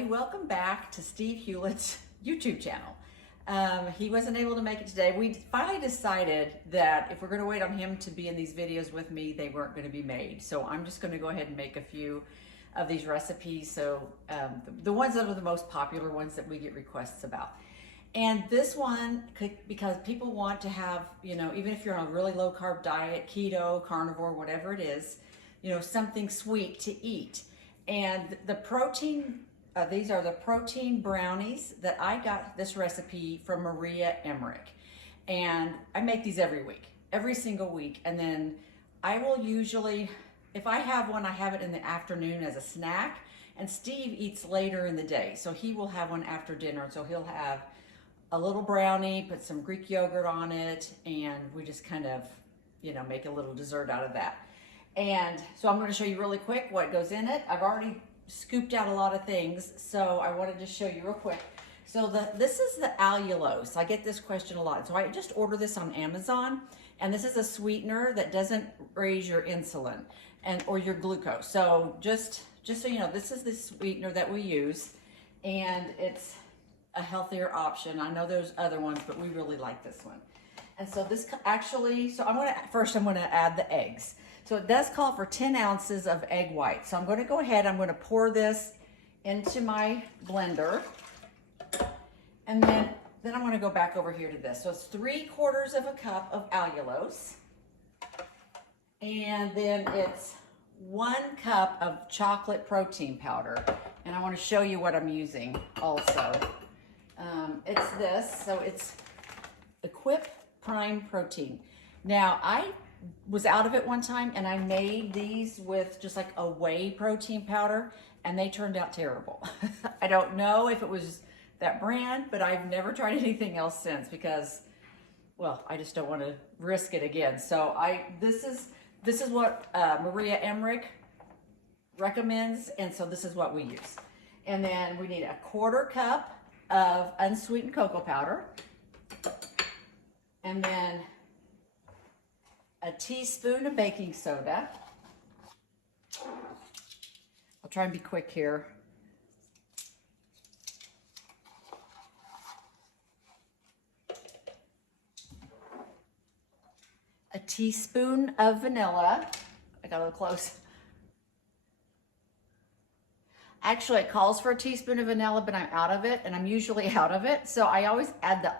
everybody. Welcome back to Steve Hewlett's YouTube channel. He wasn't able to make it today. We finally decided that if we're going to wait on him to be in these videos with me, they weren't going to be made. So I'm just going to go ahead and make a few of these recipes. So the ones that are the most popular ones that we get requests about. And this one, because people want to have, even if you're on a really low carb diet, keto, carnivore, whatever it is, something sweet to eat. And the protein, these are the protein brownies that I got this recipe from Emmerich. And I make these every single week. And then I will usually, if I have one, I have it in the afternoon as a snack. And Steve eats later in the day. So he will have one after dinner. So he'll have a little brownie, put some Greek yogurt on it, and we just kind of, make a little dessert out of that. And so I'm going to show you really quick what goes in it. I've already scooped out a lot of things, so I wanted to show you real quick. So this is the allulose. I get this question a lot. So I just ordered this on Amazon, and this is a sweetener that doesn't raise your insulin or your glucose. So just so you know, this is the sweetener that we use, and it's a healthier option. I know there's other ones, but we really like this one. And so this actually, I'm going to add the eggs. So it does call for 10 ounces of egg white. So I'm going to go ahead, I'm going to pour this into my blender. And then I'm going to go back over here to this. So it's 3/4 of a cup of allulose. And then it's 1 cup of chocolate protein powder. And I want to show you what I'm using also. It's this, so it's Equip Prime Protein. Now, I was out of it one time and I made these with just like a whey protein powder and they turned out terrible. I don't know if it was that brand, but I've never tried anything else since because, well, I just don't want to risk it again. So this is what Emmerich recommends, and so this is what we use. And then we need 1/4 cup of unsweetened cocoa powder, and then a teaspoon of baking soda. I'll try and be quick here. A teaspoon of vanilla. I got a little close. Actually, it calls for a teaspoon of vanilla, but I'm out of it, and I'm usually out of it. So I always add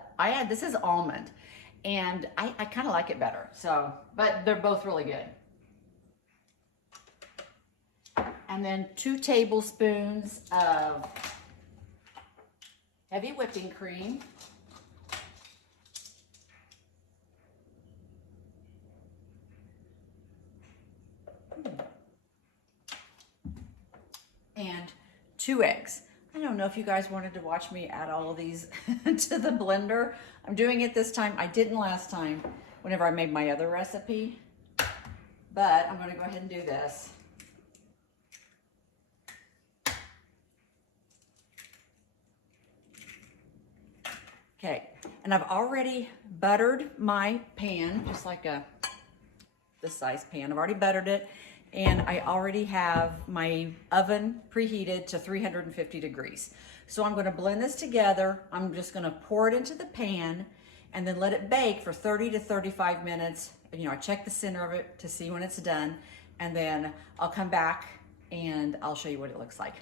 this is almond, and I kind of like it better. So, but they're both really good. And then 2 tablespoons of heavy whipping cream. And 2 eggs. I don't know if you guys wanted to watch me add all of these to the blender. I'm doing it this time. I didn't last time whenever I made my other recipe, but I'm going to go ahead and do this. Okay, and I've already buttered my pan, just like this size pan. I've already buttered it. And I already have my oven preheated to 350 degrees. So I'm going to blend this together. I'm just going to pour it into the pan and then let it bake for 30 to 35 minutes. I check the center of it to see when it's done, and then I'll come back and I'll show you what it looks like.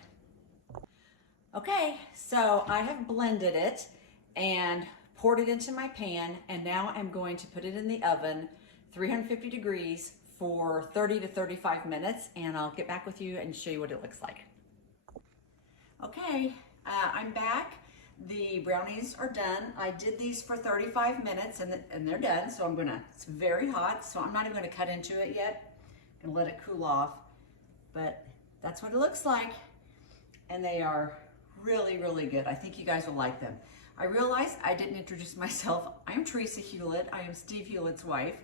Okay, so I have blended it and poured it into my pan, and now I'm going to put it in the oven, 350 degrees, for 30 to 35 minutes, and I'll get back with you and show you what it looks like. Okay, I'm back. The brownies are done. I did these for 35 minutes and they're done. So it's very hot, so I'm not even gonna cut into it yet. I'm gonna let it cool off, but that's what it looks like. And they are really, really good. I think you guys will like them. I realized I didn't introduce myself. I'm Teresa Hewlett. I am Steve Hewlett's wife.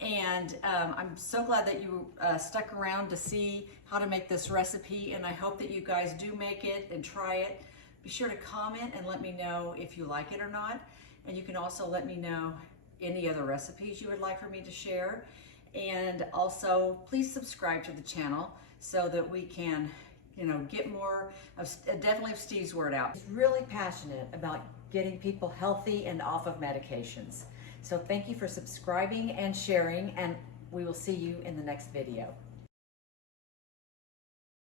And I'm so glad that you stuck around to see how to make this recipe, and I hope that you guys do make it and try it. Be sure to comment and let me know if you like it or not. And you can also let me know any other recipes you would like for me to share. And also, please subscribe to the channel so that we can you know, get more of, definitely of Steve's word out. He's really passionate about getting people healthy and off of medications. So thank you for subscribing and sharing, and we will see you in the next video.